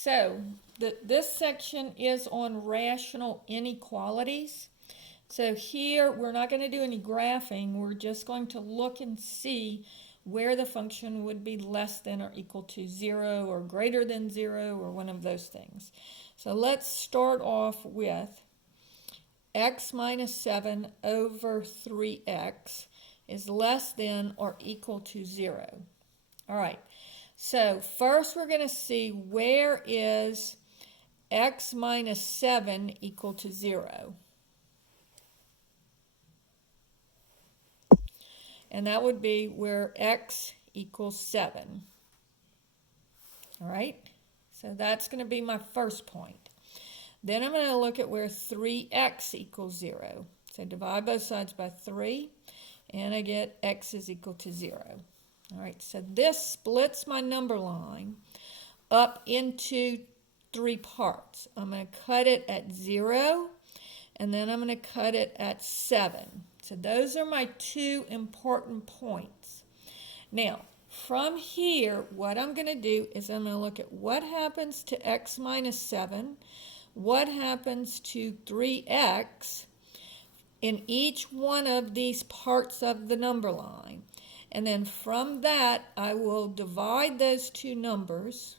So this section is on rational inequalities. So here we're not going to do any graphing. We're just going to look and see where the function would be less than or equal to 0 or greater than 0 or one of those things. So let's start off with x minus 7 over 3x is less than or equal to 0. All right, so first we're going to see where is x minus 7 equal to 0. And that would be where x equals 7. All right, so that's going to be my first point. Then I'm going to look at where 3x equals 0. So divide both sides by 3, and I get x is equal to 0. All right, so this splits my number line up into 3 parts. I'm going to cut it at 0, and then I'm going to cut it at 7. So those are my 2 important points. Now, from here, what I'm going to do is I'm going to look at what happens to x minus 7, what happens to 3x in each one of these parts of the number line. And then from that, I will divide those 2 numbers,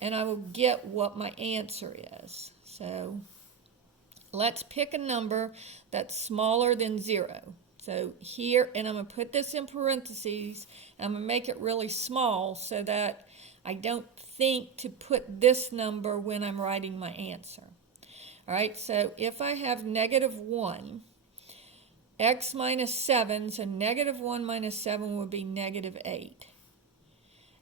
and I will get what my answer is. So let's pick a number that's smaller than 0. So here, and I'm going to put this in parentheses, I'm going to make it really small so that I don't think to put this number when I'm writing my answer. All right, so if I have negative 1, x minus 7, so negative 1 minus 7 would be negative 8.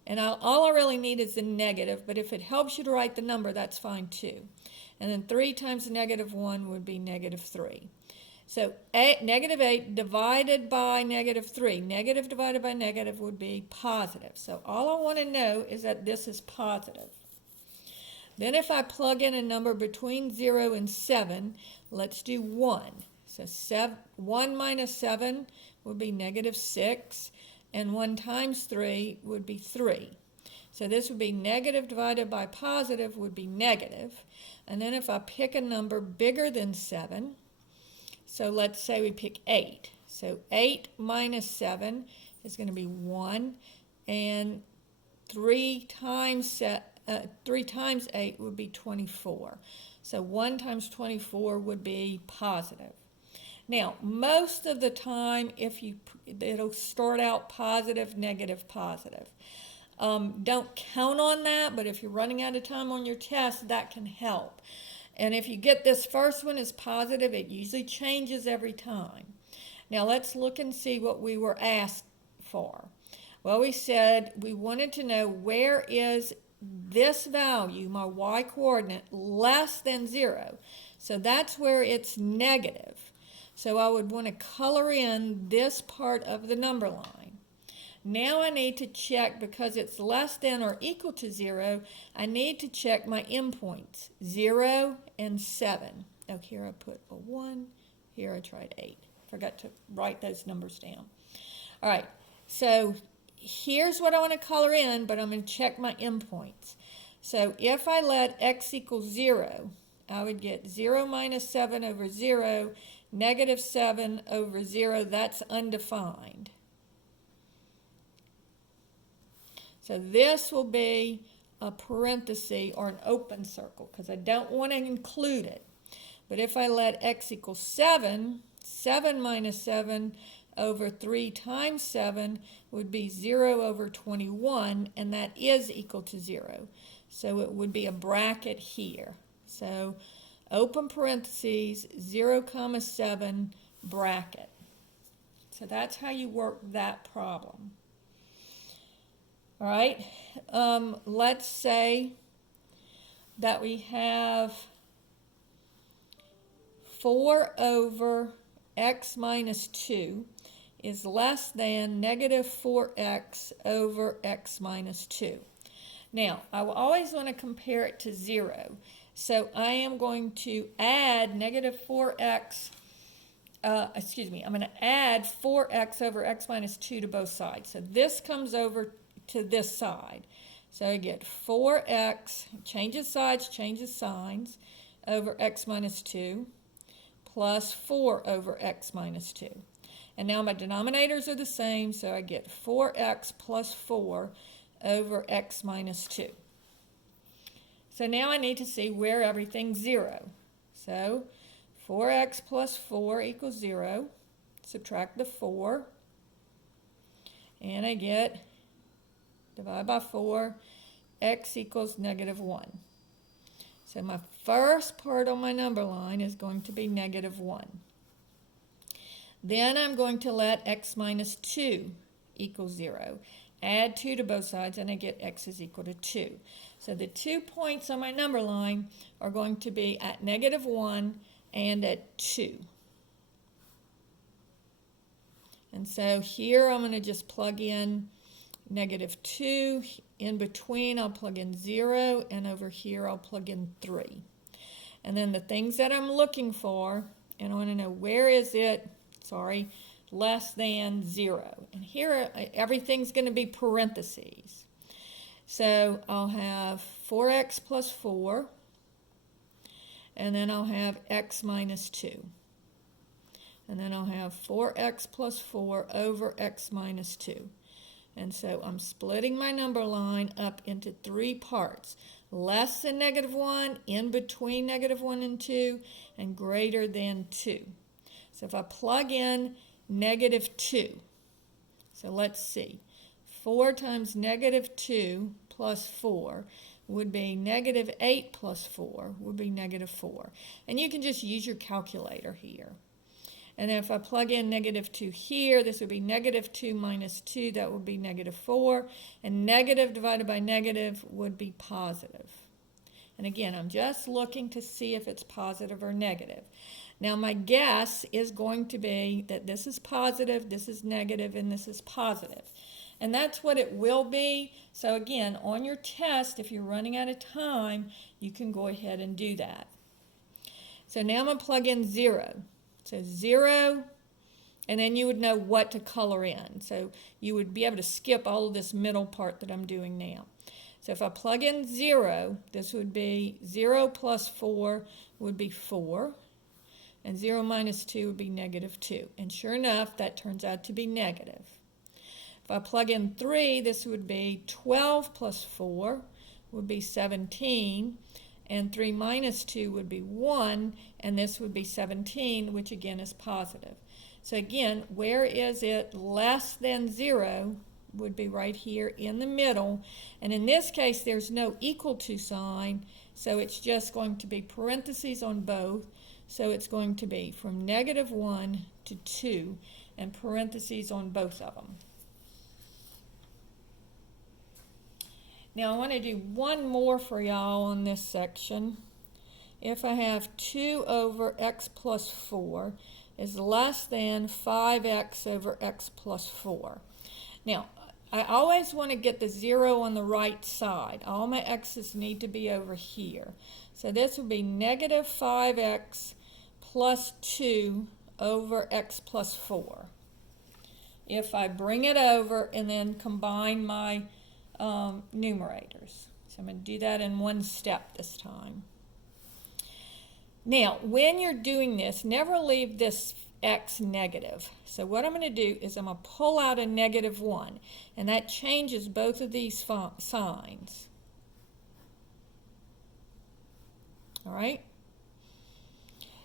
And all I really need is the negative, but if it helps you to write the number, that's fine too. And then 3 times negative 1 would be negative 3. So negative 8 divided by negative 3. Negative divided by negative would be positive. So all I want to know is that this is positive. Then if I plug in a number between 0 and 7, let's do 1. So 1 minus 7 would be negative 6, and 1 times 3 would be 3. So this would be negative divided by positive would be negative. And then if I pick a number bigger than 7, so let's say we pick 8. So 8 minus 7 is going to be 1, and 3 times 8 would be 24. So 1 times 24 would be positive. Now, most of the time, it'll start out positive, negative, positive. Don't count on that, but if you're running out of time on your test, that can help. And if you get this first one as positive, it usually changes every time. Now, let's look and see what we were asked for. Well, we said we wanted to know where is this value, my y-coordinate, less than 0. So that's where it's negative. So I would want to color in this part of the number line. Now I need to check, because it's less than or equal to 0, I need to check my endpoints, 0 and 7. Oh, here I put a 1, here I tried 8. Forgot to write those numbers down. All right, so here's what I want to color in, but I'm going to check my endpoints. So if I let x equal 0, I would get 0 minus 7 over 0, negative 7 over 0, that's undefined. So this will be a parenthesis or an open circle because I don't want to include it. But if I let x equal 7, 7 minus 7 over 3 times 7 would be 0 over 21, and that is equal to 0. So it would be a bracket here. So open parentheses, 0 comma 7, bracket. So that's how you work that problem. All right, let's say that we have 4 over x minus 2 is less than negative 4x over x minus 2. Now, I will always want to compare it to 0. So I am going to add negative 4x, I'm going to add 4x over x minus 2 to both sides. So this comes over to this side. So I get 4x, changes sides, changes signs, over x minus 2, plus 4 over x minus 2. And now my denominators are the same, so I get 4x plus 4 over x minus 2. So now I need to see where everything's 0. So 4x plus 4 equals 0. Subtract the 4. And I get, divide by 4, x equals negative 1. So my first part on my number line is going to be negative 1. Then I'm going to let x minus 2 equal 0. Add 2 to both sides and I get x is equal to 2. So the 2 points on my number line are going to be at negative 1 and at 2. And so here I'm going to just plug in negative 2. In between I'll plug in 0, and over here I'll plug in 3. And then the things that I'm looking for, and I want to know where is it, less than 0. And here everything's going to be parentheses. So I'll have 4x plus 4, and then I'll have x minus 2. And then I'll have 4x plus 4 over x minus 2. And so I'm splitting my number line up into 3 parts. Less than negative 1, in between negative 1 and 2, and greater than 2. So if I plug in negative 2, so let's see. 4 times negative 2 plus 4 would be negative 8 plus 4 would be negative 4. And you can just use your calculator here. And then if I plug in negative 2 here, this would be negative 2 minus 2, that would be negative 4. And negative divided by negative would be positive. And again, I'm just looking to see if it's positive or negative. Now my guess is going to be that this is positive, this is negative, and this is positive. And that's what it will be. So again, on your test, if you're running out of time, you can go ahead and do that. So now I'm going to plug in 0. So 0, and then you would know what to color in. So you would be able to skip all of this middle part that I'm doing now. So if I plug in 0, this would be 0 plus 4 would be 4. And 0 minus 2 would be negative 2. And sure enough, that turns out to be negative. If I plug in 3, this would be 12 plus 4 would be 17. And 3 minus 2 would be 1, and this would be 17, which again is positive. So again, where is it less than 0 would be right here in the middle. And in this case, there's no equal to sign, so it's just going to be parentheses on both. So it's going to be from negative 1 to 2, and parentheses on both of them. Now I want to do one more for y'all on this section. If I have 2 over x plus 4 is less than 5x over x plus 4. Now, I always want to get the 0 on the right side. All my x's need to be over here. So this would be negative 5x plus 2 over x plus 4. If I bring it over and then combine my numerators. So I'm going to do that in one step this time. Now, when you're doing this, never leave this x negative. So what I'm going to do is I'm going to pull out a negative 1, and that changes both of these signs. All right?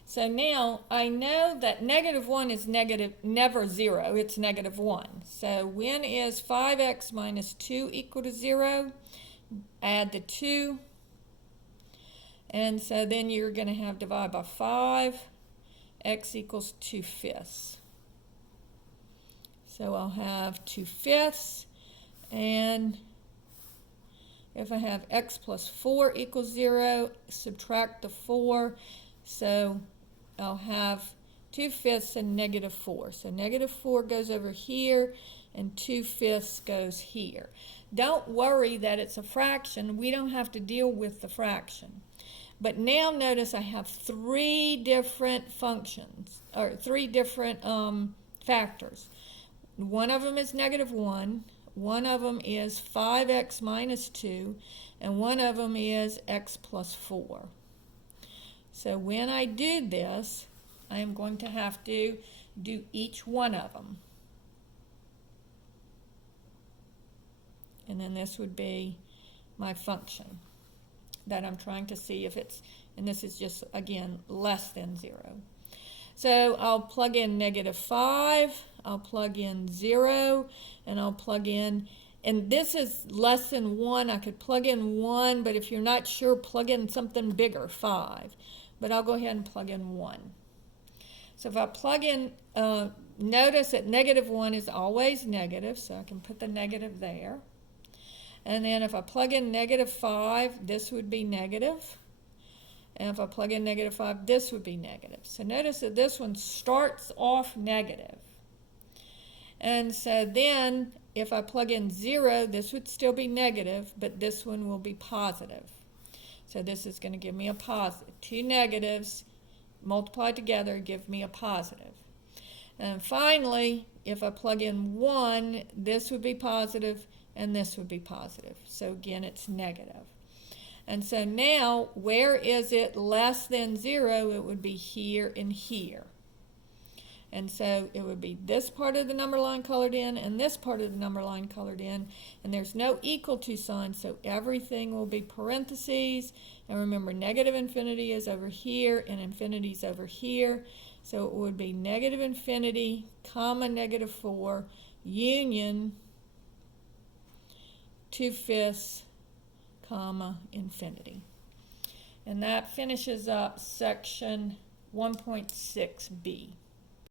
So now I know that negative 1 is never 0, it's negative 1. So when is 5x minus 2 equal to 0? Add the 2. And so then you're going to have divide by 5, x equals 2/5. So I'll have 2/5, and if I have x plus 4 equals 0, subtract the 4, so I'll have 2/5 and negative 4. So negative 4 goes over here, and 2/5 goes here. Don't worry that it's a fraction. We don't have to deal with the fraction. But now notice I have 3 different functions, or 3 different factors. One of them is negative 1, one of them is 5x minus 2, and one of them is x plus 4. So when I do this, I am going to have to do each one of them. And then this would be my function that I'm trying to see if it's, and this is just, again, less than 0. So I'll plug in -5, I'll plug in 0, and I'll plug in, and this is less than 1. I could plug in 1, but if you're not sure, plug in something bigger, 5. But I'll go ahead and plug in 1. So if I plug in, notice that -1 is always negative, so I can put the negative there. And then if I plug in -5, this would be negative. And if I plug in -5, this would be negative. So notice that this one starts off negative. And so then if I plug in 0, this would still be negative, but this one will be positive. So this is going to give me a positive. Two negatives multiplied together give me a positive. And finally, if I plug in 1, this would be positive and this would be positive. So again, it's negative. And so now, where is it less than 0? It would be here and here. And so it would be this part of the number line colored in and this part of the number line colored in. And there's no equal to sign, so everything will be parentheses. And remember, negative infinity is over here and infinity is over here. So it would be negative infinity, comma, -4, union 2/5, comma, infinity. And that finishes up section 1.6b.